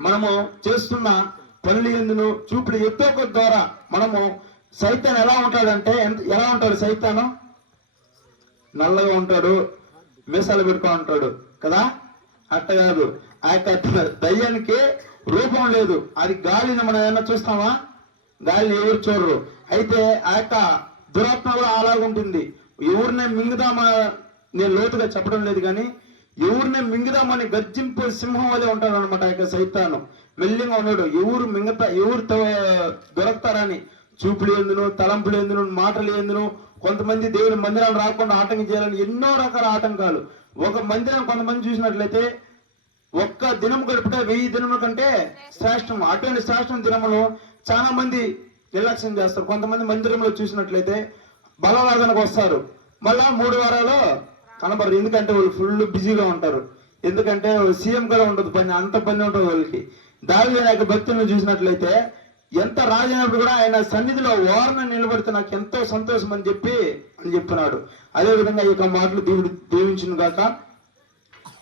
మనము చేస్తున్న పనులు ఎందును? చూపుడు ఎత్తో ద్వారా మనము సైతాన్ ఎలా ఉంటాడంటే ఎలా ఉంటాడు సైతాను? నల్లగా ఉంటాడు మీసాలు పెట్టుకో ఉంటాడు కదా? అట్ట కాదు. ఆ యొక్క దయ్యానికి రూపం లేదు. అది గాలిని మనం ఏమన్నా చూస్తామా? గాలిని ఎవరు చూడరు. అయితే ఆ యొక్క దురాత్మ కూడా అలాగుంటుంది. ఎవరిని మింగుదామా? నేను లోతుగా చెప్పడం లేదు కానీ ఎవరిని మింగుదామని గర్జింపు సింహం వలె ఉంటాడు అనమాట యొక్క సైతాను. మెల్లిగా ఉన్నాడు. ఎవరు మింగతా ఎవరు దొరకతారని చూపులు ఎందును తలంపులు ఎందును మాటలు ఎందును కొంతమంది దేవుని మందిరాలు రాకుండా ఆటంకం చేయాలని ఎన్నో రకాల ఆటంకాలు. ఒక మందిరం కొంతమంది చూసినట్లయితే ఒక్క దినం గడుపుట వెయ్యి దినముల కంటే శ్రేష్టం అటువంటి శ్రేష్టం దినములు చాలా మంది నిర్లక్ష్యం చేస్తారు. కొంతమంది మందిరంలో చూసినట్లయితే బలవాదనకు వస్తారు. మళ్ళా మూడు వారాలు కనబడరు. ఎందుకంటే వాళ్ళు ఫుల్ బిజీగా ఉంటారు. ఎందుకంటే సీఎం కూడా ఉండదు. పని అంత పని ఉంటుంది వాళ్ళకి. దావి యొక్క భక్తులను చూసినట్లయితే ఎంత రాజైనప్పుడు కూడా ఆయన సన్నిధిలో ఓరణ నిలబడితే నాకు ఎంతో సంతోషం అని చెప్పి అని చెప్పినాడు అదేవిధంగా ఈ యొక్క మాటలు దేవుడు దీవించిన గాక.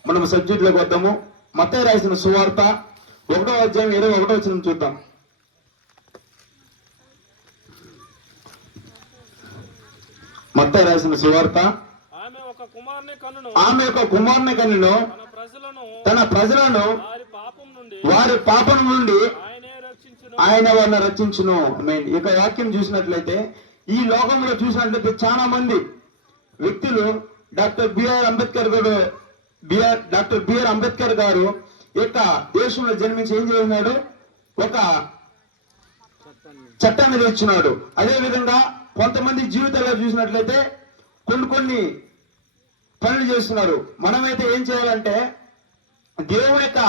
మనం సబ్జెక్టులోకి వద్దాము. మత్తయి రాసిన సువార్త ఒకటో అధ్యాయం ఇరవై ఒకటో వచ్చిన చూద్దాం. మత్త రాసిన సువార్త ఆమె యొక్క కుమారుని కనిను తన ప్రజలను వారి పాపం నుండి ఆయనే రక్షించును. వారిని రచించును మెయిన్ ఇక వాక్యం చూసినట్లయితే ఈ లోకంలో చూసినట్లయితే చాలా మంది వ్యక్తులు డాక్టర్ బిఆర్ అంబేద్కర్ గారు బిఆర్ డాక్టర్ బిఆర్ అంబేద్కర్ గారు యొక్క దేశంలో జన్మించి ఏం చేసినాడు ఒక చట్టాన్ని తెచ్చినాడు అదే విధంగా కొంతమంది జీవితాల్లో చూసినట్లయితే కొన్ని కొన్ని పనులు చేస్తున్నారు. మనమైతే ఏం చేయాలంటే దేవుని యొక్క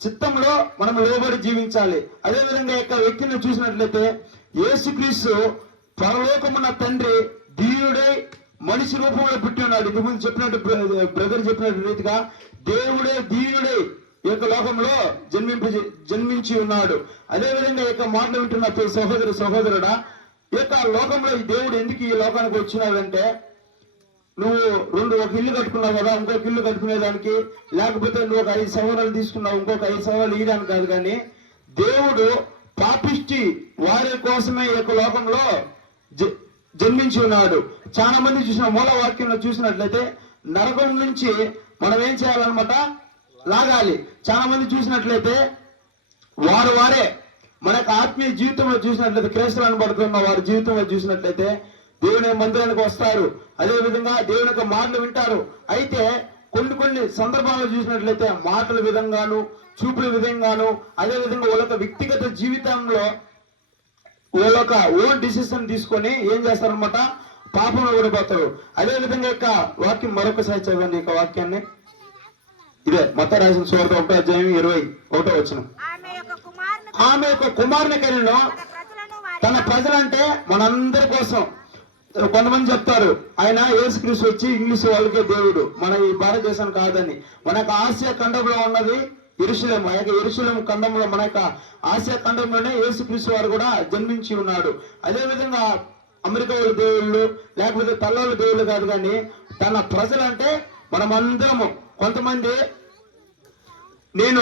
చిత్తంలో మనం లోబడి జీవించాలి. అదే విధంగా యొక్క వ్యక్తిని చూసినట్లయితే యేసుక్రీస్తు పరలోకమున్న తండ్రి దీనుడై మనిషి రూపంలో పుట్టి ఉన్నాడు. ఇది ముందు చెప్పినట్టు బ్రదర్ చెప్పినట్టు రీతిగా దేవుడే దీనుడై ఈ యొక్క లోకంలో జన్మింప జన్మించి ఉన్నాడు. అదే విధంగా ఈ యొక్క మాటలు వింటున్న సహోదరు సహోదరుడా ఈ యొక్క లోకంలో ఈ దేవుడు ఎందుకు ఈ లోకానికి వచ్చినాడంటే నువ్వు రెండు ఒక ఇల్లు కట్టుకున్నావు కదా ఇంకొక ఇల్లు కట్టుకునేదానికి లేకపోతే నువ్వు ఒక ఐదు సంవత్సరాలు తీసుకున్నావు ఇంకొక ఐదు సంవత్సరాలు ఇయడానికి కాదు కానీ దేవుడు పాపిష్టి వారి కోసమే ఈ యొక్క లోకంలో జన్మించి ఉన్నాడు. చాలా మంది చూసిన మూల వాక్యంలో చూసినట్లయితే నరకం నుంచి మనం ఏం చేయాలన్నమాట? లాగాలి. చాలా మంది చూసినట్లయితే వారు వారే. మన యొక్క ఆత్మీయ జీవితంలో చూసినట్లయితే క్రైస్తవులను పడుతున్న వారి జీవితంలో చూసినట్లయితే దేవుని మందిరానికి వస్తారు. అదే విధంగా దేవుని యొక్క మాటలు వింటారు. అయితే కొన్ని కొన్ని సందర్భాల్లో చూసినట్లయితే మాటల విధంగాను చూపుల విధంగాను అదే విధంగా వాళ్ళ యొక్క వ్యక్తిగత జీవితంలో వాళ్ళ యొక్క ఓన్ డిసిషన్ తీసుకొని ఏం చేస్తారనమాట పాపంలో ఓడిపోతారు అదే విధంగా యొక్క వాక్యం మరొకసారి చదవండి యొక్క వాక్యాన్ని. ఇదే మొత్తం రాసిన సువార్త ఒకటో అధ్యాయం ఇరవై ఒకటో వచ్చిన ఆమె యొక్క కుమారుని కలిగిన తన ప్రజలంటే మనందరి కోసం కొంతమంది చెప్తారు ఆయన యేసుక్రీస్తు వచ్చి ఇంగ్లీష్ వాళ్ళకే దేవుడు. మన ఈ భారతదేశం కాదని. మన యొక్క ఆసియా ఖండంలో ఉన్నది ఎరుశలేం ఆ యొక్క ఎరుశలేం ఖండంలో మన యొక్క ఆసియా ఖండంలోనే యేసుక్రీస్తు వారు కూడా జన్మించి ఉన్నాడు అదేవిధంగా అమెరికా వాళ్ళ దేవుళ్ళు లేకపోతే తల్లవాళ్ళ దేవుళ్ళు కాదు కానీ తన ప్రజలంటే మనమందరము. కొంతమంది నేను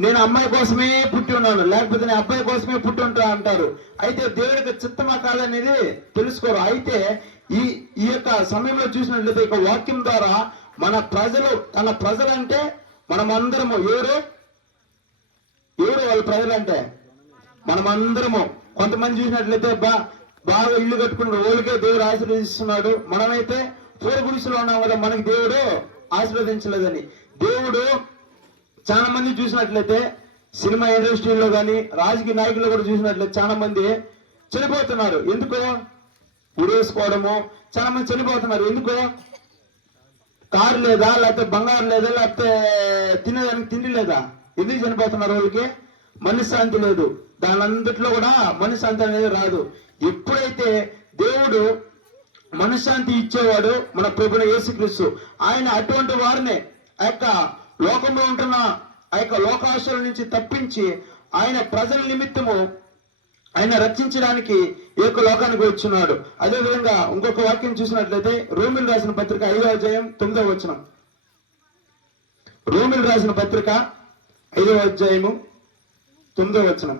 నేను అమ్మాయి కోసమే పుట్టి ఉన్నాను. లేకపోతే నేను అబ్బాయి కోసమే పుట్టి ఉంటా అంటారు. అయితే దేవుడికి చిత్తమా కాదనేది తెలుసుకోరు. అయితే ఈ ఈ యొక్క సమయంలో చూసినట్లయితే ఈ యొక్క వాక్యం ద్వారా మన ప్రజలు తన ప్రజలంటే మనమందరము ఎవరు? ఎవరు వాళ్ళ ప్రజలంటే? మనమందరము. కొంతమంది చూసినట్లయితే బా బాగా ఇల్లు కట్టుకున్న వాళ్ళకే దేవుడు ఆశీర్వదిస్తున్నాడు. మనమైతే పూర గుడిసెలో ఉన్నాం కదా మనకి దేవుడు ఆశీర్వదించలేదని. దేవుడు చాలా మంది చూసినట్లయితే సినిమా ఇండస్ట్రీలో కానీ రాజకీయ నాయకులు కూడా చూసినట్లయితే చాలా మంది చనిపోతున్నారు. ఎందుకు? ఉరేసుకోవడము. చాలా మంది చనిపోతున్నారు. ఎందుకు? కారు లేదా లేకపోతే బంగారు లేదా లేకపోతే తినేదానికి తిండి లేదా? ఎందుకు చనిపోతున్నారు వాళ్ళకి? మనశ్శాంతి లేదు. దాని అంతట్లో కూడా మనశ్శాంతి అనేది రాదు. ఎప్పుడైతే దేవుడు మనశ్శాంతి ఇచ్చేవాడు మన ప్రభున యేసుక్రీస్తు ఆయన అటువంటి వారిని. ఆ యొక్క లోకంలో ఉంటున్న ఆ యొక్క లోకాశల నుంచి తప్పించి ఆయన ప్రజల నిమిత్తము ఆయన రక్షించడానికి ఈ యొక్క లోకానికి వచ్చున్నాడు అదే విధంగా ఇంకొక వాక్యం చూసినట్లయితే రోమిల్ రాసిన పత్రిక ఐదో అధ్యాయం తొమ్మిదో వచనం. రోమిల్ రాసిన పత్రిక ఐదవ అధ్యాయము తొమ్మిదవ వచనం.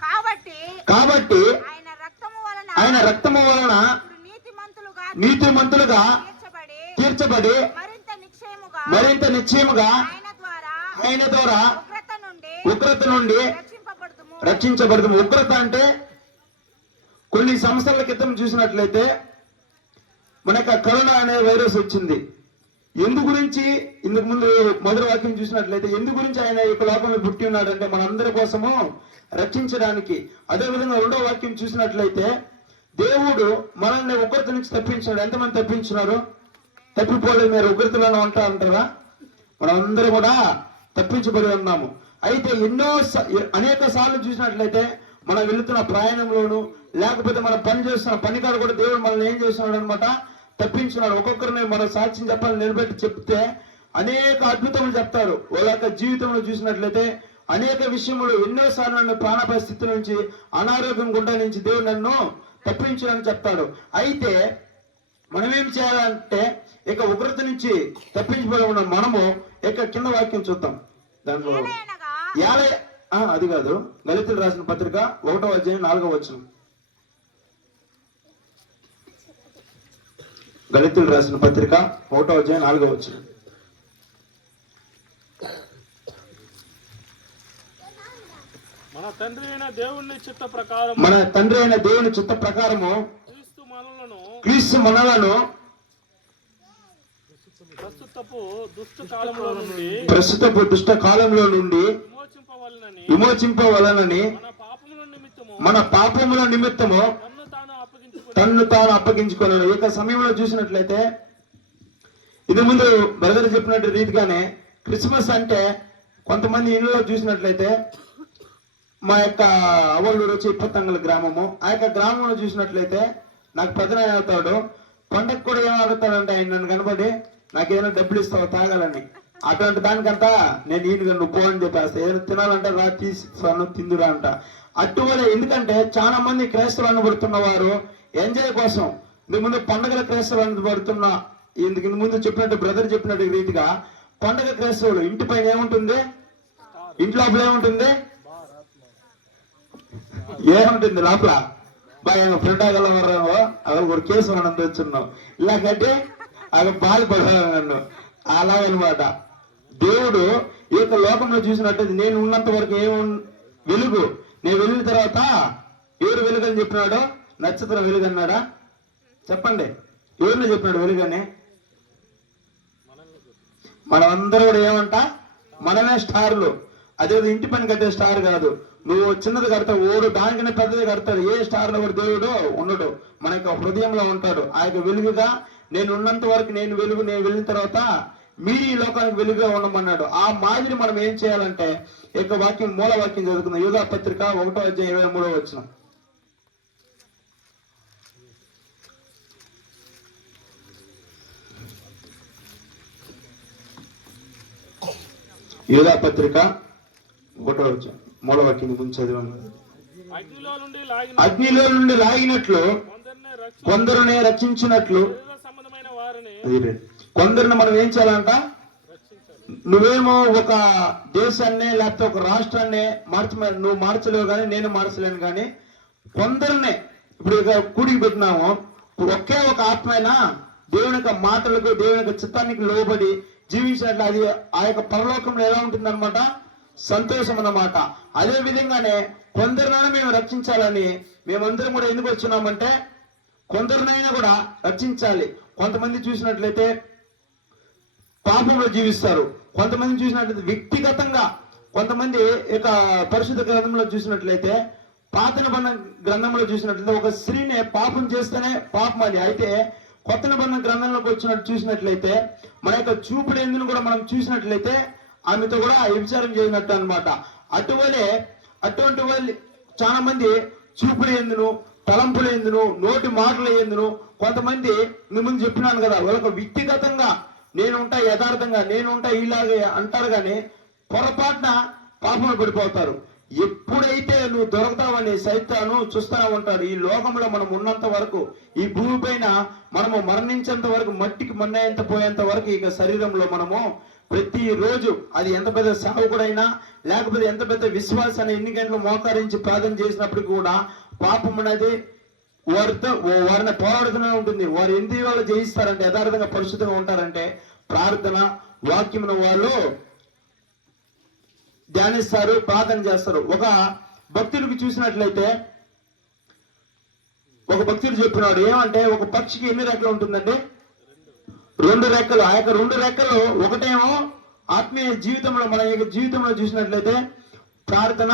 కాబట్టి కాబట్టి ఆయన రక్తము వలన నీతిమంతులుగా తీర్చబడి మరింత నిశ్చయముగా ఆయన ద్వారా ఉగ్రత నుండి రక్షించబడదు ఉగ్రత అంటే కొన్ని సంవత్సరాల క్రితం చూసినట్లయితే మనకు కరోనా అనే వైరస్ వచ్చింది. ఎందు గురించి ఇందుకు ముందు మొదటి వాక్యం చూసినట్లయితే ఎందు గురించి ఆయన ఈ లోకంలో పుట్టి ఉన్నాడంటే మనందరి కోసము రక్షించడానికి. అదే విధంగా రెండో వాక్యం చూసినట్లయితే దేవుడు మనల్ని ఉగ్రత నుంచి తప్పించాడు. ఎంతమంది తప్పించినారు? తప్పిపోలేదు మీరు ఉగ్రతలను ఉంటా అంటారా? మనందరూ కూడా తప్పించబడి ఉన్నాము. అయితే ఎన్నో స- అనేక సార్లు చూసినట్లయితే మనం వెళుతున్న ప్రయాణంలోను లేకపోతే మనం పని చేస్తున్న పనికాడు కూడా దేవుడు మనల్ని ఏం చేస్తున్నాడు అనమాట తప్పించున్నాడు. ఒక్కొక్కరిని మనం సాక్ష్యం చెప్పాలని నిలబెట్టి చెప్తే అనేక అద్భుతములు చెప్తారు. వాళ్ళ యొక్క జీవితంలో చూసినట్లయితే అనేక విషయములు ఎన్నో సార్లు నన్ను ప్రాణ పరిస్థితి నుంచి అనారోగ్యం గుండా నుంచి దేవుడు నన్ను తప్పించునని చెప్తాడు. అయితే మనం ఏం చేయాలంటే ఇక ఉగ్రత నుంచి తప్పించబడి ఉన్న మనము ఇక కింద వాక్యం చూద్దాం. దాంట్లో యాల ఆ, అది కాదు. దళితులు రాసిన పత్రిక ఒకటో అధ్యాయం నాలుగో వచనం. దళితులు రాసిన పత్రిక ఒకటో అధ్యాయం నాలుగో వచనం. మన తండ్రి అయిన దేవుని చిత్త ప్రకారం మన తండ్రి అయిన దేవుని చిత్త ప్రకారము క్రీస్తు మనలను క్రీస్తు మనలను ప్రస్తుతపు దుష్ట కాలంలో నుండి ప్రస్తుత దుష్ట కాలంలో నుండి విమోచింపవలనని మన పాపముల నిమిత్తము తన్ను తాను అప్పగించుకోలేదు ఈ యొక్క సమయంలో చూసినట్లయితే ఇది ముందు బ్రదర్ చెప్పినట్టు రీతిగానే క్రిస్మస్ అంటే కొంతమంది ఇళ్ళలో చూసినట్లయితే మా యొక్క అవల్లూరు వచ్చి ఇప్పతంగల గ్రామము. ఆ యొక్క గ్రామంలో చూసినట్లయితే నాకు పెద్దనాయన అవుతాడు. పండగ కూడా ఏం ఆయన నన్ను కనబడి నాకేమైనా డబ్బులు ఇస్తావు? తాగాలని. అటువంటి దానికంతా నేను ఈయనగా నువ్వు అని చెప్పేస్తా. ఏదైనా తినాలంటే రా తీసిస్తాను తిందురా అంట. అట్టువలే ఎందుకంటే చాలా మంది క్రైస్తవులు అనబడుతున్న వారు ఎంజాయ్ కోసం. ఇంతకు ముందు పండగల క్రైస్తవులు అనబడుతున్న ఇందుకు ఇంతకు ముందు చెప్పినట్టు బ్రదర్ చెప్పినట్టు రీతిగా పండగ క్రైస్తవులు ఇంటి పైన ఏముంటుంది? ఇంటి లోపల ఏముంటుంది? ఏముంటుంది లోపల? బాగా ఫ్రెండ్ ఆగలవరావు అవి ఒక కేసు మనం తెచ్చున్నాం ఇలాగంటే కట్టి అవి బాధపడతాను నన్ను అలాగనమాట దేవుడు ఈ యొక్క లోకంలో చూసినట్టయితే నేను ఉన్నంత వరకు ఏము వెలుగు. నేను వెళ్ళిన తర్వాత ఎవరు వెలుగు అని చెప్పినాడు? నక్షత్రం వెలుగు అన్నాడా చెప్పండి. ఎవరిని చెప్పినాడు వెలుగని? మనమందరూ కూడా ఏమంట? మనమే స్టార్లు. అదే ఇంటి పని కట్టే స్టార్ కాదు. నువ్వు చిన్నది కడతావు ఓడు దానికనే పెద్దది కడతాడు. ఏ స్టార్లో కూడా దేవుడు ఉండడు. మన యొక్క హృదయంలో ఉంటాడు. ఆ యొక్క వెలుగుగా నేను ఉన్నంత వరకు నేను వెలుగు నేను వెళ్ళిన తర్వాత మీరు ఈ లోకానికి వెలుగుగా ఉండమన్నాడు. ఆ మాదిరి మనం ఏం చేయాలంటే యొక్క వాక్యం మూల వాక్యం చదువుకుందాం. యోగా పత్రిక ఒకటో అధ్యాయం ఇరవై మూడో వచ్చిన యోగా పత్రిక ఒకటో అధ్యాయం మూల వాక్యం గురించి చదివాను. అగ్నిలో నుండి లాగినట్లు కొందరిని రక్ష కొందరిని మనం ఏం చేయాలంట? నువ్వేమో ఒక దేశాన్ని లేకపోతే ఒక రాష్ట్రాన్ని మార్చ నువ్వు మార్చలేవు కానీ నేను మార్చలేను కానీ కొందరిని ఇప్పుడు కూడికి పెట్టినాము. ఒకే ఒక ఆత్మైనా? దేవుని యొక్క మాటలకు దేవుని యొక్క చిత్తానికి లోబడి జీవించినట్లు అది ఆ యొక్క పరలోకంలో ఎలా ఉంటుందన్నమాట? సంతోషం అన్నమాట. అదే విధంగానే కొందరినైనా మేము రక్షించాలని మేమందరం కూడా ఎందుకు వచ్చినామంటే కొందరినైనా కూడా రక్షించాలి. కొంతమంది చూసినట్లయితే పాపంలో జీవిస్తారు. కొంతమంది చూసినట్లయితే వ్యక్తిగతంగా కొంతమంది ఇక పరిశుద్ధ గ్రంథంలో చూసినట్లయితే పాత నిబంధన గ్రంథంలో చూసినట్లయితే ఒక స్త్రీని పాపం చేస్తేనే పాపం అది. అయితే కొత్త నిబంధన గ్రంథంలోకి వచ్చినట్టు చూసినట్లయితే మన యొక్క చూపుడు ఎందును కూడా మనం చూసినట్లయితే ఆమెతో కూడా విచారం చేసినట్టు అనమాట అటువలే అటువంటి వాళ్ళు చాలా మంది చూపుడు ఎందును తలంపులు ఎందును నోటి మాటలు ఎందును కొంతమంది మీ ముందు చెప్పినాను కదా వాళ్ళకు వ్యక్తిగతంగా నేనుంటా యథార్థంగా నేనుంటా ఇలాగే అంటారు కానీ పొరపాటున పాపంలో పడిపోతారు. ఎప్పుడైతే నువ్వు దొరకతావని సైతాను చూస్తా ఉంటాడు. ఈ లోకంలో మనం ఉన్నంత వరకు ఈ భూమి పైన మనము మరణించేంత వరకు మట్టికి మన్నయ్యేంత పోయేంత వరకు ఇక శరీరంలో మనము ప్రతి రోజు అది ఎంత పెద్ద సేవకుడైనా లేకపోతే ఎంత పెద్ద విశ్వాసాన్ని ఎన్ని గంటలు మోకరించి ప్రార్థన చేసినప్పటికీ కూడా పాపం అనేది వారితో వారిని పోరాడుతూనే ఉంటుంది. వారు ఎందుకు వాళ్ళు జయిస్తారంటే యథార్థంగా పరిశుద్ధంగా ఉంటారంటే ప్రార్థన వాక్యమును వాళ్ళు ధ్యానిస్తారు ప్రార్థన చేస్తారు. ఒక భక్తుడికి చూసినట్లయితే ఒక భక్తుడు చెప్తున్నాడు ఏమంటే ఒక పక్షికి ఎన్ని రెక్కలు ఉంటుందండి? రెండు రెక్కలు ఆ యొక్క రెండు రెక్కలు ఒకటేమో ఆత్మీయ జీవితంలో మన యొక్క జీవితంలో చూసినట్లయితే ప్రార్థన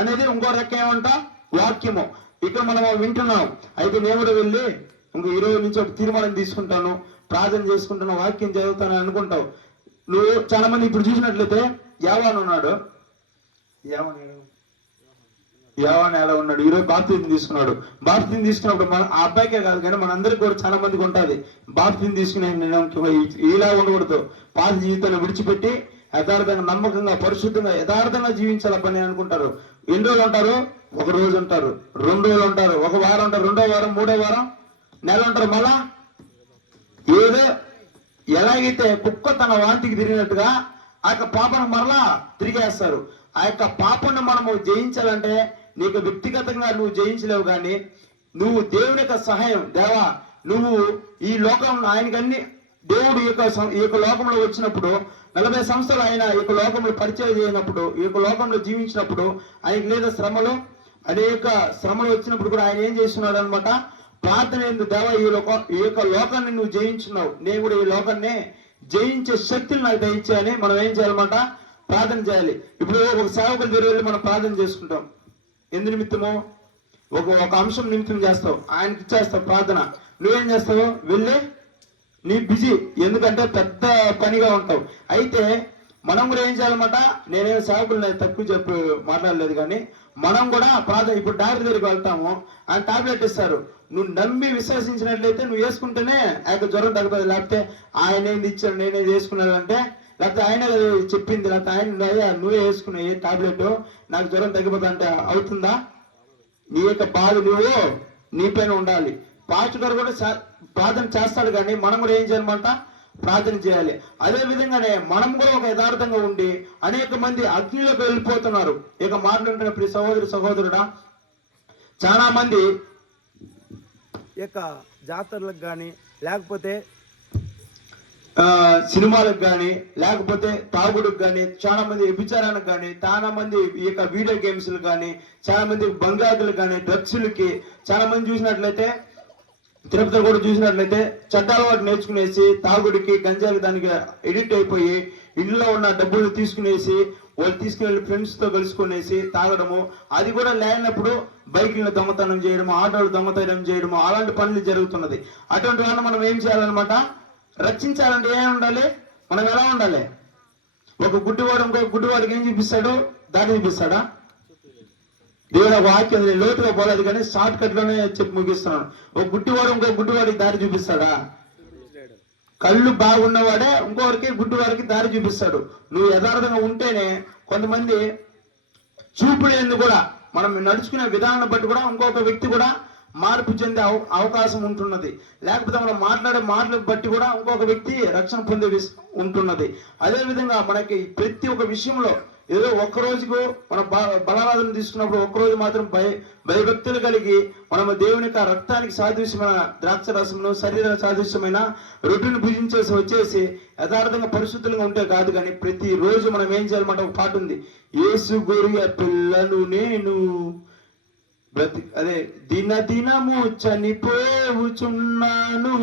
అనేది ఇంకో రెక్క ఏమంట? వాక్యము. ఇక్కడ మనం వింటున్నాం. అయితే నేను కూడా వెళ్ళి ఇంకో ఈ రోజు నుంచి ఒక తీర్మానం తీసుకుంటాను ప్రార్థన చేసుకుంటాను వాక్యం చదువుతాను అనుకుంటావు. నువ్వు చాలా మంది ఇప్పుడు చూసినట్లయితే యావాన్ ఉన్నాడు. యావాన్. యావాన్ ఎలా ఉన్నాడు? ఈరోజు బాప్తిజం తీసుకున్నాడు. బాప్తిజం తీసుకున్నప్పుడు మన ఆ అబ్బాయికే కాదు కానీ మనందరికి కూడా చాలా మందికి ఉంటుంది. బాప్తిజం తీసుకునే ఇలా ఉండకూడదు. పాత జీవితాన్ని విడిచిపెట్టి యథార్థంగా నమ్మకంగా పరిశుద్ధంగా యథార్థంగా జీవించాల పని అనుకుంటారు. ఎన్ని రోజులు ఉంటారు? ఒక రోజు ఉంటారు రెండు రోజులు ఉంటారు. ఒక వారం ఉంటారు రెండో వారం మూడో వారం నెల ఉంటారు. మళ్ళా ఏదో ఎలాగైతే కుక్క తన వాంతికి తిరిగినట్టుగా ఆ యొక్క పాపను మరలా తిరిగేస్తారు. ఆ యొక్క పాపను మనము జయించాలంటే నీకు వ్యక్తిగతంగా నువ్వు జయించలేవు కానీ నువ్వు దేవుని యొక్క సహాయం దేవా నువ్వు ఈ లోకం ఆయనకన్నీ దేవుడు ఈ యొక్క ఈ యొక్క లోకంలో వచ్చినప్పుడు నలభై సంవత్సరాలు ఆయన ఈ యొక్క లోకంలో పరిచయం చేయనప్పుడు ఈ యొక్క లోకంలో జీవించినప్పుడు ఆయనకు లేదా శ్రమలు అనేక శ్రమలు వచ్చినప్పుడు కూడా ఆయన ఏం చేస్తున్నాడు అనమాట ప్రార్థన ఎందు దేవ ఈ లోకం ఈ యొక్క లోకాన్ని నువ్వు జయించున్నావు. నేను కూడా ఈ లోకాన్ని జయించే శక్తిని నాకు దయచేయని మనం ఏం చేయాలన్నమాట? ప్రార్థన చేయాలి. ఇప్పుడు ఒక సేవకుల దగ్గర వెళ్ళి మనం ప్రార్థన చేసుకుంటాం. ఎందు నిమిత్తము? ఒక ఒక అంశం నిమిత్తం చేస్తావు. ఆయనకి ఇచ్చేస్తావు ప్రార్థన. నువ్వేం చేస్తావు? వెళ్ళి. నీ బిజీ. ఎందుకంటే పెద్ద పనిగా ఉంటావు. అయితే మనం కూడా ఏం చేయాలన్నమాట? నేనేం సేవకులు తక్కువ చెప్పి మాట్లాడలేదు కానీ మనం కూడా ప్రాధ ఇప్పుడు డాక్టర్ దగ్గరికి వెళ్తాము ఆయన టాబ్లెట్ ఇస్తారు. నువ్వు నమ్మి విశ్వసించినట్లయితే నువ్వు వేసుకుంటేనే ఆ యొక్క జ్వరం తగ్గుతుంది. లేకపోతే ఆయన ఏంది ఇచ్చాడు వేసుకున్నాను అంటే లేకపోతే ఆయన చెప్పింది లేకపోతే ఆయన అయ్యా నువ్వే వేసుకున్నావు ఏ టాబ్లెట్ నాకు జ్వరం తగ్గిపోతుంది అంటే అవుతుందా? నీ యొక్క బాధ నువ్వు నీ పైన ఉండాలి. పాస్టర్ గారు కూడా చా- ప్రార్థన చేస్తాడు కానీ మనం కూడా ఏం చేయాలన్నమాట ప్రార్థన చేయాలి. అదే విధంగానే మనం కూడా ఒక యథార్థంగా ఉండి అనేక మంది అగ్నిలోకి వెళ్ళిపోతున్నారు. ఇక మాట్లాడుతున్న ప్రతి సహోదరు సహోదరుడా చాలా మంది యొక్క జాతరలకు కానీ లేకపోతే ఆ, సినిమాలకు కానీ లేకపోతే తాగుడుకు కానీ చాలా మంది వ్యభిచారానికి కానీ చాలా మంది ఈ యొక్క వీడియో గేమ్స్ కానీ చాలా మంది బంగారులకు కానీ డ్రగ్స్లకి చాలా మంది చూసినట్లయితే తిరుపతి కూడా చూసినట్లయితే చెడ్డ అలవాటు నేర్చుకునేసి తాగుడికి గంజాకి దానికి ఎడిట్ అయిపోయి ఇంట్లో ఉన్న డబ్బులు తీసుకునేసి వాళ్ళు తీసుకుని ఫ్రెండ్స్తో కలుసుకునేసి తాగడము అది కూడా లేనప్పుడు బైకులను దొంగతనం చేయడము ఆటోలు దొంగతనం చేయడము అలాంటి పనులు జరుగుతున్నది. అటువంటి వాళ్ళని మనం ఏం చేయాలన్నమాట? రక్షించాలంటే ఏం ఉండాలి? మనం ఎలా ఉండాలి? ఒక గుడ్డివాడు ఇంకో గుడ్డివాడికి ఏం చూపిస్తాడు? దారి చూపిస్తాడా? దేవుని వాక్యం లోతుగా పోలేదు కానీ షార్ట్ కట్లోనే చెప్పి ముగిస్తున్నాను. ఒక గుడ్డివాడు ఇంకో గుడ్డివాడికి దారి చూపిస్తాడా? కళ్ళు బాగున్నవాడే ఇంకోరికి గుడ్డివాడికి దారి చూపిస్తాడు. నువ్వు యథార్థంగా ఉంటేనే కొంతమంది చూపు కూడా మనం నడుచుకునే విధానాన్ని బట్టి కూడా ఇంకొక వ్యక్తి కూడా మార్పు చెందే అవ- అవకాశం ఉంటున్నది. లేకపోతే మనం మాట్లాడే మాటలు బట్టి కూడా ఇంకొక వ్యక్తి రక్షణ పొందే ఉంటున్నది. అదేవిధంగా మనకి ప్రతి ఒక్క విషయంలో ఏదో ఒక్క రోజుకు మన బలారాధన తీసుకున్నప్పుడు ఒక్క రోజు మాత్రం భయ భయభక్తులు కలిగి మనము దేవుని యొక్క రక్తానికి సాదృశ్యమైన ద్రాక్ష రసమును శరీర సాదృశ్యమైన రొట్టెను భుజించేసి వచ్చేసి యథార్థంగా పరిశుద్ధంగా ఉంటే కాదు కానీ ప్రతి రోజు మనం ఏం చేయాలన్నమాట ఒక పాట ఉంది. ఏసు గొరియ పిల్లను నేను బ్రతి అదే దిన దినము చనిపోవుచున్నాను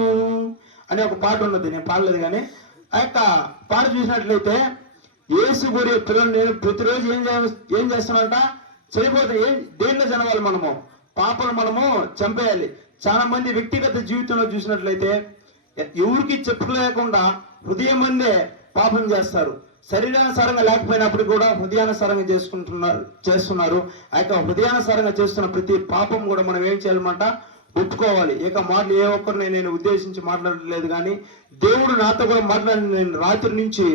అనే ఒక పాట ఉన్నది. నేను పాడలేదు కానీ ఆ యొక్క పాట చూసినట్లయితే ఏసు గురి పిల్లలు నేను ప్రతిరోజు ఏం ఏం చేస్తానంట? చనిపోతే ఏం దేంట్లో చనవాలి మనము? పాపను మనము చంపేయాలి. చాలా మంది వ్యక్తిగత జీవితంలో చూసినట్లయితే ఎవరికి చెప్పుకోలేకుండా హృదయం మందే పాపం చేస్తారు. శరీరానుసారంగా లేకపోయినప్పుడు కూడా హృదయానుసారంగా చేసుకుంటున్నారు చేస్తున్నారు. ఆ యొక్క హృదయానుసారంగా చేస్తున్న ప్రతి పాపం కూడా మనం ఏం చేయాలన్నమాట? ఒప్పుకోవాలి ఇక మాటలు ఏ ఒక్కరిని నేను ఉద్దేశించి మాట్లాడలేదు కానీ దేవుడు నాతో కూడా మాట్లాడిన నేను రాత్రి నుంచి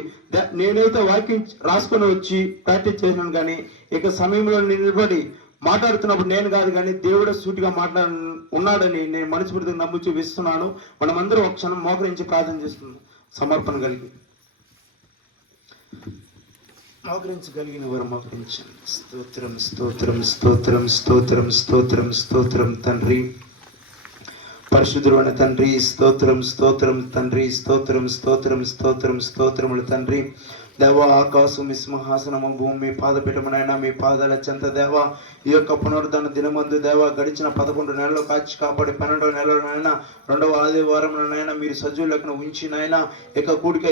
నేనైతే వాక్యం రాసుకొని వచ్చి ప్రాక్టీస్ చేసినాను కానీ ఇక సమయంలో నేను నిలబడి మాట్లాడుతున్నప్పుడు నేను కాదు కానీ దేవుడే సూటిగా మాట్లాడ ఉన్నాడని నేను మనస్ఫూర్తిగా నమ్ముచూ విస్తున్నాను. మనమందరం ఒక క్షణం మోకరించి ప్రార్థన చేస్తున్నాం. సమర్పణ కలిగి మోకరించగలిగిన వారు మోకరించండి. స్తోత్రం స్తోత్రం స్తోత్రం స్తోత్రం స్తోత్రం స్తోత్రం తండ్రి. పరిశుద్ధుడైన తండ్రి స్తోత్రం స్తోత్రం తండ్రి స్తోత్రం స్తోత్రం స్తోత్రం స్తోత్రములు తండ్రి. దేవ ఆకాశం మీ సింహాసనము భూమి మీ పాదపీఠమునైనా మీ పాదాల చెంత దేవ. ఈ యొక్క పునరుద్ధరణ దినమందు దేవ గడిచిన పదకొండు నెలలు కాచి కాపాడి పన్నెండవ నెలలోనైనా రెండవ ఆదివారంలోనైనా మీరు సజీవులకు ఉంచినైనా ఇక కూడిక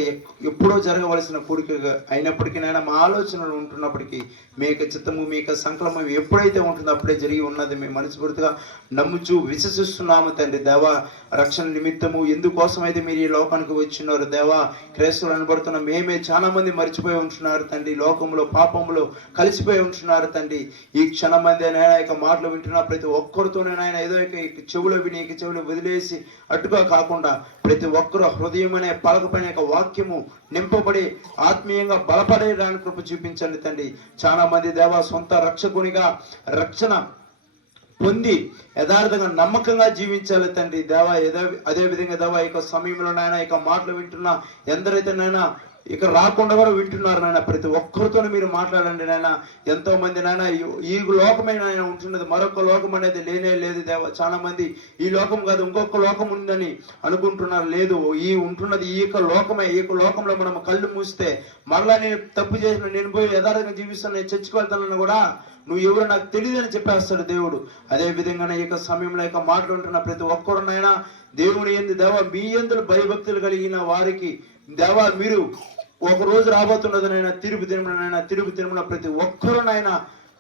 ఎప్పుడో జరగవలసిన కూడిక అయినప్పటికీ నైనా మా ఆలోచనలు ఉంటున్నప్పటికీ మీ యొక్క చిత్తము మీ యొక్క సంకల్పం ఎప్పుడైతే ఉంటుందో అప్పుడే జరిగి ఉన్నది మేము మనస్ఫూర్తిగా నమ్ముచు విశ్వసిస్తున్నాము తండ్రి దేవా. రక్షణ నిమిత్తము ఎందుకోసం అయితే మీరు ఈ లోకానికి వచ్చినారు దేవా క్రైస్తవులు అనబడుతున్న మేమే చాలా మంది మర్చిపోయి ఉంటున్నారు తండ్రి. లోకంలో పాపంలో కలిసిపోయి ఉంటున్నారు తండ్రి. ఈ క్షణం మంది నైనా యొక్క మాటలు వింటున్న ప్రతి ఒక్కరితోనే ఒక్కరితోనైనా ఏదో ఇక చెవులో విని ఇక చెవులు వదిలేసి అట్టుగా కాకుండా ప్రతి ఒక్కరు హృదయం అనే పలకపైన యొక్క వాక్యము నింపబడి ఆత్మీయంగా బలపడేదాని కృప చూపించండి తండ్రి. చాలా మంది దేవా సొంత రక్షకునిగా రక్షణ పొంది యథార్థంగా నమ్మకంగా జీవించాలి తండ్రి. దేవా అదే విధంగా దేవా ఇక సమయంలో నాయన ఇక మాటలు వింటున్నా ఎందరైతే నాయన ఇక రాకుండా కూడా వింటున్నారు నాయన ప్రతి ఒక్కరితో మీరు మాట్లాడండి నాయన. ఎంతో మంది నాయన ఈ- లోకమైన ఆయన ఉంటున్నది. మరొక లోకం అనేది లేనే లేదు దేవ. చాలా మంది ఈ లోకం కాదు ఇంకొక లోకం ఉందని అనుకుంటున్నారు. లేదు ఈ ఉంటున్నది ఈ యొక్క లోకమే. ఈ యొక్క లోకంలో మనం కళ్ళు మూస్తే మరలా నేను తప్పు చేసిన నేను పోయి యథార్థంగా జీవిస్తాను నేను చచ్చికెళ్తానని కూడా నువ్వు ఎవరు నాకు తెలియదని చెప్పేస్తాడు దేవుడు. అదే విధంగా ఈ యొక్క సమయంలో యొక్క మాట్లాడుతున్న ప్రతి ఒక్కరునైనా దేవుని ఎందు దేవ మీ ఎందులో భయభక్తులు కలిగిన వారికి దేవా మీరు ఒక రోజు రాబోతున్నదనైనా తిరుపు తిరుమలనైనా తిరుపు తిరుమల ప్రతి ఒక్కరునైనా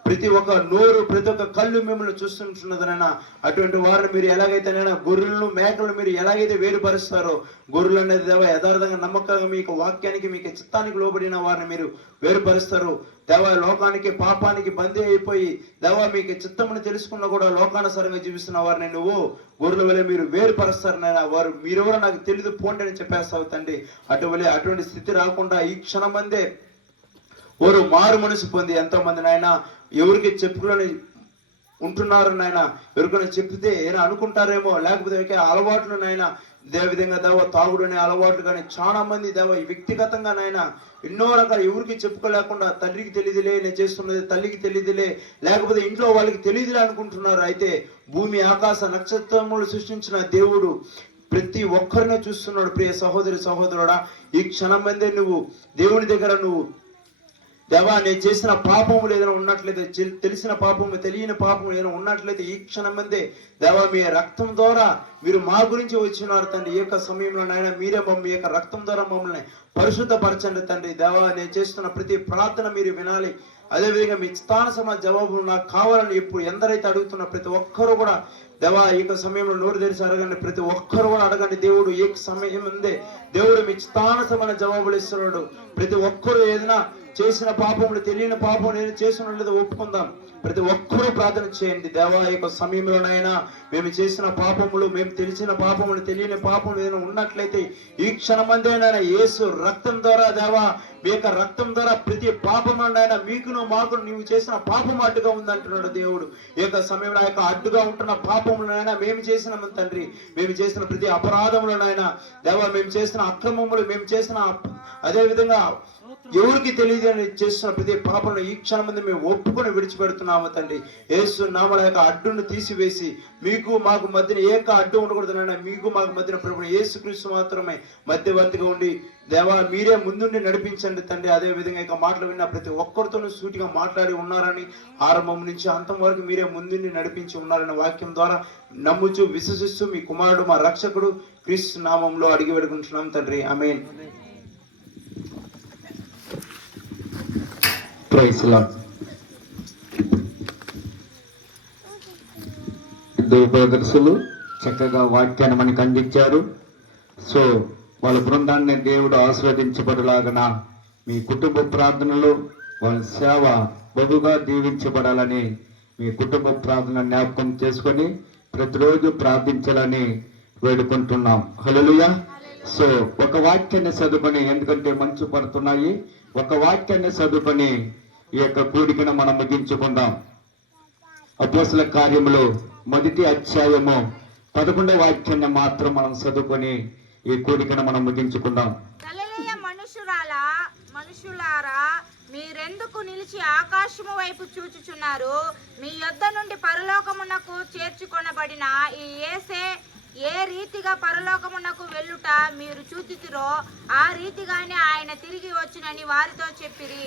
ప్రతి ఒక్క నోరు ప్రతి ఒక్క కళ్ళు మిమ్మల్ని చూస్తుంటున్నదనైనా అటువంటి వారిని మీరు ఎలాగైతేనైనా గొర్రెలను మేకలను మీరు ఎలాగైతే వేరుపరుస్తారో గొర్రెలు అనేది దేవ యథార్థంగా నమ్మకంగా మీకు వాక్యానికి మీకు చిత్తానికి లోబడిన వారిని మీరు వేరుపరుస్తారు. దేవ లోకానికి పాపానికి బందీ అయిపోయి దేవ మీకు చిత్తమని తెలుసుకున్న కూడా లోకానుసారంగా జీవిస్తున్న వారిని నువ్వు గొర్రెల వల్ల మీరు వేరుపరుస్తారు నాయన వారు మీరు కూడా నాకు తెలియదు పోండి అని చెప్పేస్తావు తండ్రి. అటువంటి అటువంటి స్థితి రాకుండా ఈ క్షణం మందే వారు మారు మనసు పొంది ఎంతో మంది నాయన ఎవరికి చెప్పుకొని ఉంటున్నారు నాయన? ఎవరికైనా చెప్తే ఏమైనా అనుకుంటారేమో? లేకపోతే అలవాట్లు నాయన? ఇదే విధంగా దేవ తాగుడు అనే అలవాట్లు కానీ చాలా మంది దేవ ఈ వ్యక్తిగతంగా నాయన ఎన్నో రకాల ఎవరికి చెప్పుకోలేకుండా తల్లికి తెలియదులే నేను చేస్తున్నది తల్లికి తెలియదులే లేకపోతే ఇంట్లో వాళ్ళకి తెలియదులే అనుకుంటున్నారు. అయితే భూమి ఆకాశ నక్షత్రములు సృష్టించిన దేవుడు ప్రతి ఒక్కరినే చూస్తున్నాడు. ప్రియ సహోదరి సహోదరుడా ఈ క్షణం మందే నువ్వు దేవుని దగ్గర నువ్వు దేవా నేను చేసిన పాపములు ఏదైనా ఉన్నట్లయితే తెలిసిన పాపము తెలియని పాపము ఏదైనా ఉన్నట్లయితే ఈ క్షణమందే దేవా మీ రక్తం ద్వారా మీరు మా గురించి వచ్చినారు తండ్రి. ఈ యొక్క సమయంలో నాయన మీరే మమ్మల్ని యొక్క రక్తం ద్వారా మమ్మల్ని పరిశుద్ధపరచండి తండ్రి. దేవా నేను చేస్తున్న ప్రతి ప్రార్థన మీరు వినాలి. అదేవిధంగా మీ స్థానసమ జవాబులు నాకు కావాలని ఎప్పుడు ఎందరైతే అడుగుతున్న ప్రతి ఒక్కరూ కూడా దేవా ఈ సమయంలో నోరు తెరిచి అడగండి. ప్రతి ఒక్కరు కూడా అడగండి. దేవుడు ఏ సమయం ఉందే దేవుడు మీ స్థానసమైన జవాబులు ఇస్తున్నాడు. ప్రతి ఒక్కరు ఏదైనా చేసిన పాపములు తెలియని పాపం నేను చేసినట్లయితే ఒప్పుకుందాం. ప్రతి ఒక్కరూ ప్రార్థన చేయండి. దేవా యొక్క సమయంలోనైనా మేము చేసిన పాపములు మేము తెలిసిన పాపములు తెలియని పాపములు ఏదైనా ఉన్నట్లయితే ఈ క్షణమందేనైనా యేసు రక్తం ద్వారా దేవా మీ యొక్క రక్తం ద్వారా ప్రతి పాపమునైనా మీకును మాకు నీవు చేసిన పాపం అడ్డుగా ఉందంటున్నాడు దేవుడు. ఈ యొక్క సమయంలో ఆ యొక్క అడ్డుగా ఉంటున్న పాపములనైనా మేము చేసిన తండ్రి. మేము చేసిన ప్రతి అపరాధములనైనా దేవా మేము చేసిన అక్రమములు మేము చేసిన అదేవిధంగా ఎవరికి తెలియదు చేస్తున్న ప్రతి పాపను ఈ క్షణం ముందు మేము ఒప్పుకొని విడిచిపెడుతున్నాము తండ్రి. ఏసు నామల యొక్క అడ్డును తీసివేసి మీకు మాకు మధ్యన ఏక అడ్డు ఉండకూడదు నాయన. మీకు మాకు మధ్యన ప్రభు ఏసుక్రీస్తు మాత్రమే మధ్యవర్తిగా ఉండి దేవా మీరే ముందుండి నడిపించండి తండ్రి. అదే విధంగా ఇక మాటలు విన్న ప్రతి ఒక్కరితోనూ సూటిగా మాట్లాడి ఉన్నారని ఆరంభం నుంచి అంతం వరకు మీరే ముందుండి నడిపించి ఉన్నారని వాక్యం ద్వారా నమ్ముచు విశ్వసిస్తూ మీ కుమారుడు మా రక్షకుడు క్రీస్తు నామంలో అడిగి పెడుకుంటున్నాం తండ్రి. ఆమేన్. Praise lord. ఇద్దరు బ్రదర్సులు చక్కగా వాక్యాన్ని మనకు అందించారు. సో వాళ్ళ బృందాన్ని దేవుడు ఆస్వాదించబడలాగన మీ కుటుంబ ప్రార్థనలు వాళ్ళ సేవ బహుగా దీవించబడాలని మీ కుటుంబ ప్రార్థన జ్ఞాపకం చేసుకొని ప్రతిరోజు ప్రార్థించాలని వేడుకుంటున్నాం. హల్లెలూయా. సో ఒక వాక్యాన్ని చదువుకొని ఎందుకంటే మంచు పడుతున్నాయి. ఒక వాక్యాన్ని చదువుకొని ఈ యొక్క కూడికను మనం ముగించుకుందాం. అపోసల కార్యములు మొదటి అధ్యాయము పదకొండవ వాక్యాన్ని మాత్రం మనం చదువుకొని ఈ కూడికను మనం ముగించుకుందాం. గలిలయ మనుషులారా మీరెందుకు నిలిచి ఆకాశము వైపు చూచుచున్నారు? మీ యొద్ద నుండి పరలోకమునకు చేర్చుకొనబడిన ఈ ఏసే ఏ రీతిగా పరలోకమునకు వెళ్ళుట మీరు చూచితిరో ఆ రీతిగానే ఆయన తిరిగి వచ్చునని వారితో చెప్పిరి.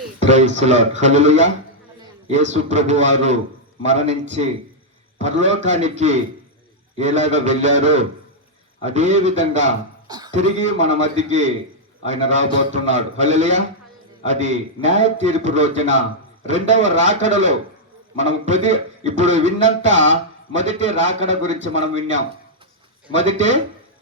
యేసు ప్రభు వారు మరణించి పరలోకానికి ఎలాగ వెళ్ళారో అదే విధంగా తిరిగి మన మధ్యకి ఆయన రాబోతున్నాడు. హలలియ అది న్యాయ తీర్పు రోజున రెండవ రాకడలో మనం ప్రతి ఇప్పుడు విన్నంత మొదటి రాకడ గురించి మనం విన్నాం. మొదటి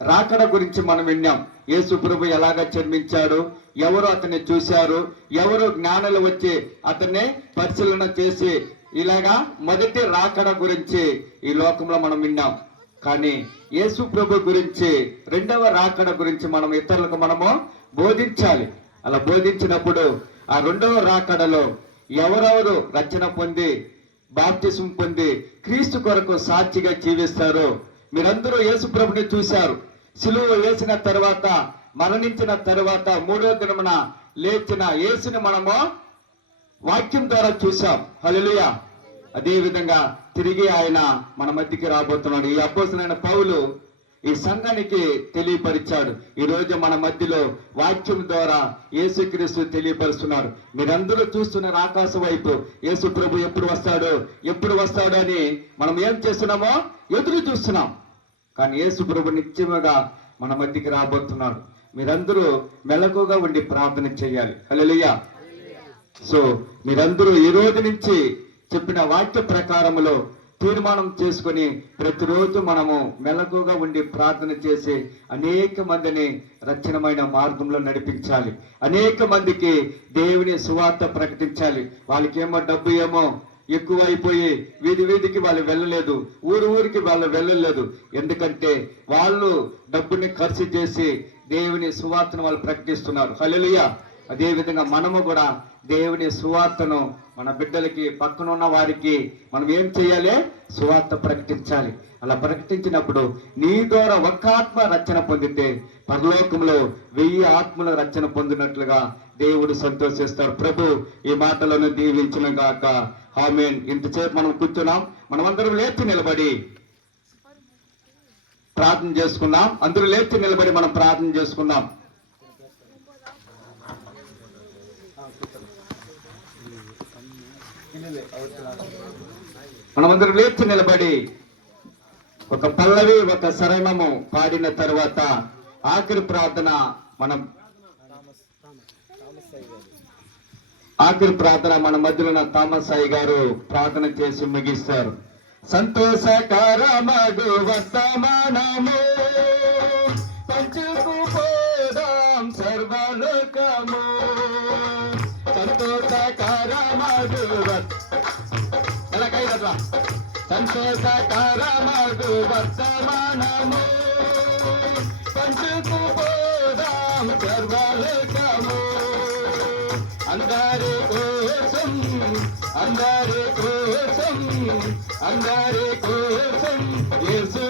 రాకడ గురించి మనం విన్నాం. యేసు ప్రభు ఎలాగ జన్మించాడు? ఎవరు అతన్ని చూశారు? ఎవరు జ్ఞానులు వచ్చి అతన్ని పరిశీలన చేసి ఇలాగా మొదటి రాకడ గురించి ఈ లోకంలో మనం విన్నాం. కానీ యేసు ప్రభు గురించి రెండవ రాకడ గురించి మనం ఇతరులకు మనము బోధించాలి. అలా బోధించినప్పుడు ఆ రెండవ రాకడలో ఎవరెవరు రచన పొంది బాప్తిసం పొంది క్రీస్తు కొరకు సాక్షిగా జీవిస్తారో? మీరందరూ యేసు ప్రభుని చూశారు. సిలువ వేసిన తర్వాత మరణించిన తర్వాత మూడో దినమున లేచిన యేసుని మనము వాక్యం ద్వారా చూసాం హల్లెలూయా. అదే విధంగా తిరిగి ఆయన మన మధ్యకి రాబోతున్నాడు. ఈ అబ్బోసనైన పౌలు ఈ సంఘానికి తెలియపరిచాడు. ఈ రోజు మన మధ్యలో వాక్యం ద్వారా యేసుక్రీస్తు తెలియపరుస్తున్నారు. మీరందరూ చూస్తున్నారు ఆకాశం వైపు. యేసు ప్రభు ఎప్పుడు వస్తాడు? ఎప్పుడు వస్తాడు అని మనం ఏం చేస్తున్నామో? ఎదురు చూస్తున్నాం. కానీ యేసు ప్రభు నిత్యముగా మన మధ్యకి రాబోతున్నాడు. మీరందరూ మెలకుగా ఉండి ప్రార్థన చేయాలి. హలోయ్యా సో మీరందరూ ఈ రోజు నుంచి చెప్పిన వాక్య ప్రకారములో తీర్మానం చేసుకొని ప్రతిరోజు మనము మెలకుగా ఉండి ప్రార్థన చేసి అనేక మందిని రక్షణమైన మార్గంలో నడిపించాలి. అనేక మందికి దేవుని సువార్త ప్రకటించాలి. వాళ్ళకేమో డబ్బు ఏమో ఎక్కువ అయిపోయి వీధి వీధికి వాళ్ళు వెళ్ళలేదు ఊరు ఊరికి వాళ్ళు వెళ్ళలేదు. ఎందుకంటే వాళ్ళు డబ్బుని ఖర్చు చేసి దేవుని సువార్తను వాళ్ళు ప్రకటిస్తున్నారు. హల్లెలూయా. అదే విధంగా మనము కూడా దేవుని సువార్తను మన బిడ్డలకి పక్కన ఉన్న వారికి మనం ఏం చేయాలి? సువార్త ప్రకటించాలి. అలా ప్రకటించినప్పుడు నీ ద్వారా ఒక్క ఆత్మ రక్షణ పొందితే పరలోకంలో వెయ్యి ఆత్మల రక్షణ పొందినట్లుగా దేవుడు సంతోషిస్తాడు ప్రభు ఈ మాటలను దీవించిన గాక. ఆమెన్. ఇంతసేపు మనం కూర్చున్నాం. మనమందరం లేచి నిలబడి ప్రార్థన చేసుకున్నాం అందరూ లేచి నిలబడి మనం ప్రార్థన చేసుకున్నాం మనమందరం లేచి నిలబడి ఒక పల్లవి ఒక శరణము పాడిన తర్వాత ఆఖరి ప్రార్థన మనం ఆఖరి ప్రార్థన మన మధ్యలో ఉన్న తామసాయి గారు ప్రార్థన చేసి ముగిస్తారు. సంతోషకరమగు వర్తమానము. సంతోషకరమగు వర్తమానము పంచుకు పోదాం సర్వలోకము అందరి కోసం అందరి కోసం అందరి కోసం యేసు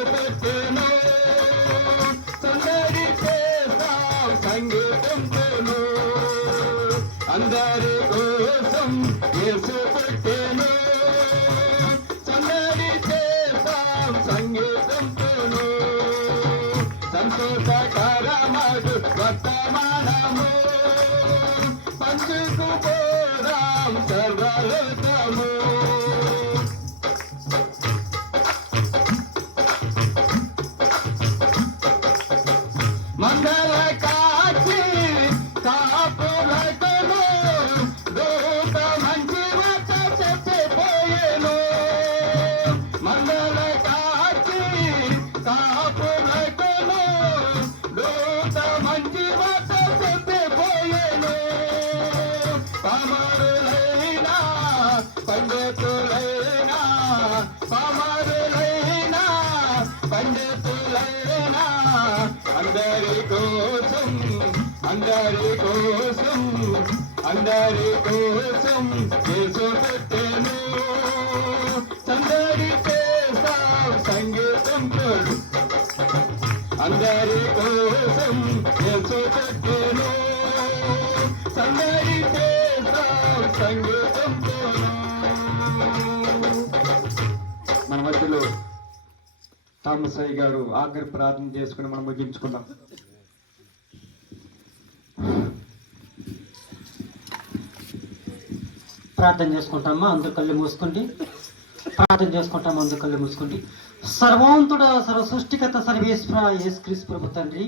అందరి కోసం అందరి కోసం చేసు పెట్టను. సందడి చేస్తాం సంగీతం అందరి కోసం చేసు పెట్టను. సందడి చేస్తాం సంగీతం మన మధ్యలో థామస్ గారు ఆఖరి ప్రార్థన చేసుకుని మనం ముగించుకుందాం. ప్రార్థన చేసుకుంటామా? అందరు కళ్ళు మూసుకోండి. ప్రార్థన చేసుకుంటామా? అందరు కళ్ళు మూసుకోండి. సర్వంతుడ సర్వ సృష్టికత సర్వేశ్వర యేసుక్రీస్తు ప్రభు తండ్రి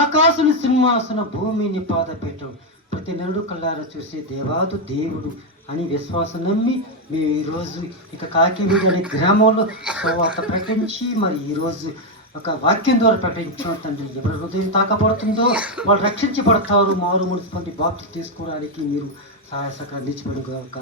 ఆకాశుని సింహాసన భూమిని పాదపెట్టు ప్రతి నెలడు కళ్ళారా చూసే దేవాదు దేవుడు అని విశ్వాసం నమ్మి మేము ఈరోజు ఇక కాకివీడు అనే గ్రామంలో తర్వాత ప్రకటించి మరి ఈరోజు ఒక వాక్యం ద్వారా ప్రకటించిన తండ్రి ఎవరి హృదయం తాకబడుతుందో వాళ్ళు రక్షించబడతారు. మారు మున్సిపాలిటీ బాప్తి తీసుకోవడానికి మీరు సహాయ సహకారం నిలిచిపడు గాక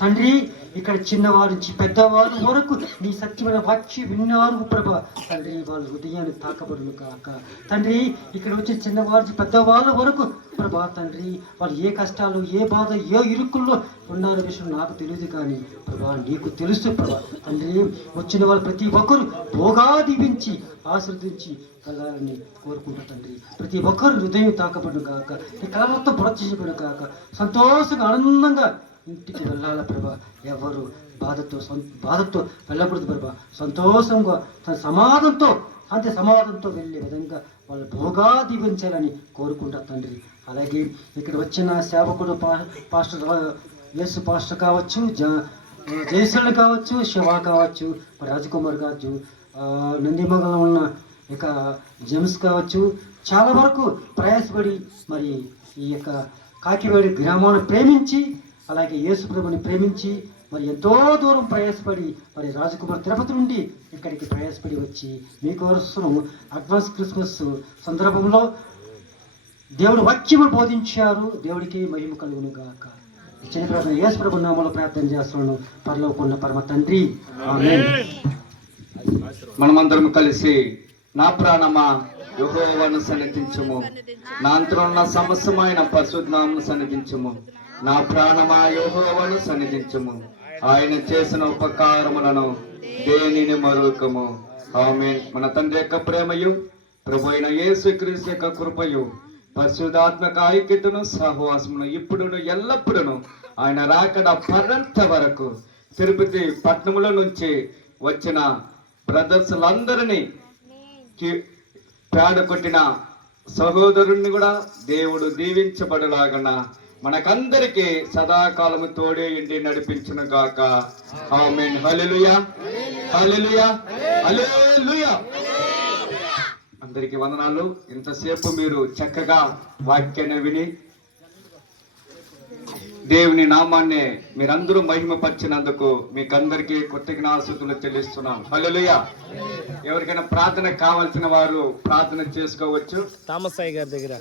తండ్రి ఇక్కడ చిన్నవారి నుంచి పెద్దవారు వరకు నీ సత్యమైన వచ్చి విన్నారు ప్రభా. తండ్రి వాళ్ళ హృదయాన్ని తాకబడును కాక తండ్రి ఇక్కడ వచ్చిన చిన్నవారి నుంచి పెద్దవాళ్ళ వరకు ప్రభా తండ్రి వాళ్ళు ఏ కష్టాలు ఏ బాధ ఏ ఇరుకుల్లో ఉన్నారో విషయం నాకు తెలియదు కానీ ప్రభా నీకు తెలుసు ప్రభా. తండ్రి వచ్చిన వాళ్ళు ప్రతి ఒక్కరు భోగా దీవించి ఆశ్రదించి కలగాలని కోరుకుంటా తండ్రి. ప్రతి ఒక్కరు హృదయం తాకబడును కాక నీ కళ మొత్తం కాక సంతోషంగా ఆనందంగా ఇంటికి వెళ్ళాల ప్రభా? ఎవరు? బాధతో బాధతో వెళ్ళకూడదు ప్రభా. సంతోషంగా తన సమాధంతో అంతే సమాధంతో వెళ్ళే విధంగా వాళ్ళు భోగా దీవించాలని కోరుకుంటా తండ్రి. అలాగే ఇక్కడ వచ్చిన సేవకుడు పా పాస్టర్ యేసు పాస్టర్ కావచ్చు జ కావచ్చు శివ కావచ్చు రాజకుమార్ కావచ్చు నందిమంగళం ఉన్న ఇక జెమ్స్ కావచ్చు చాలా వరకు ప్రయాసపడి మరి ఈ యొక్క కాకివాడి గ్రామాన్ని ప్రేమించి అలాగే యేసుప్రభుని ప్రేమించి మరి ఎంతో దూరం ప్రయాసపడి మరి రాజకుమార్ తిరుపతి నుండి ఇక్కడికి ప్రయాసపడి వచ్చి మీకోసం అడ్వాన్స్ క్రిస్మస్ సందర్భంలో దేవుడు వాక్యము బోధించారు. దేవుడికి మహిమ కలుగును గాక చిన్న ప్రార్థన యేసు ప్రభు నామంలో ప్రార్థన చేస్తున్నాను. పరలోకున్న పరమ తండ్రి. మనమందరం కలిసి నా ప్రాణమా యెహోవాను సన్నిధించము. నా అంతరున్న సమస్యమైన పరిశుద్ధనామను సన్నిధించము. నా ప్రాణమా సన్నిధించము. ఆయన చేసిన ఉపకారములను దేనిని మరొకము ఆమె మన తండ్రి యొక్క ప్రేమయు ప్రభు అయిన యేసుక్రీస్తు యొక్క కృపయు పరిశుద్ధాత్మక ఐక్యతను సహవాసమును ఇప్పుడును ఎల్లప్పుడును ఆయన రాకడ పర్యంత వరకు తిరుపతి పట్టణముల నుంచి వచ్చిన బ్రదర్స్లందరినీ పేడ కొట్టిన సహోదరుణ్ణి కూడా దేవుడు దీవించబడలాగన మనకందరికి సదాకాలము తోడే ఇండి నడిపించును గాక. ఆమేన్ హల్లెలూయా హల్లెలూయా హల్లెలూయా అందరికి వందనాలు. ఇంతసేపు మీరు చక్కగా వాక్యాన్ని విని దేవుని నామాన్ని మీరందరూ మహిమపరిచినందుకు మీకందరికీ కృతజ్ఞాసుతులు చెల్లిస్తున్నాం. హల్లెలూయా ఎవరికైనా ప్రార్థన కావాల్సిన వారు ప్రార్థన చేసుకోవచ్చు. తామసాయి గారి దగ్గర.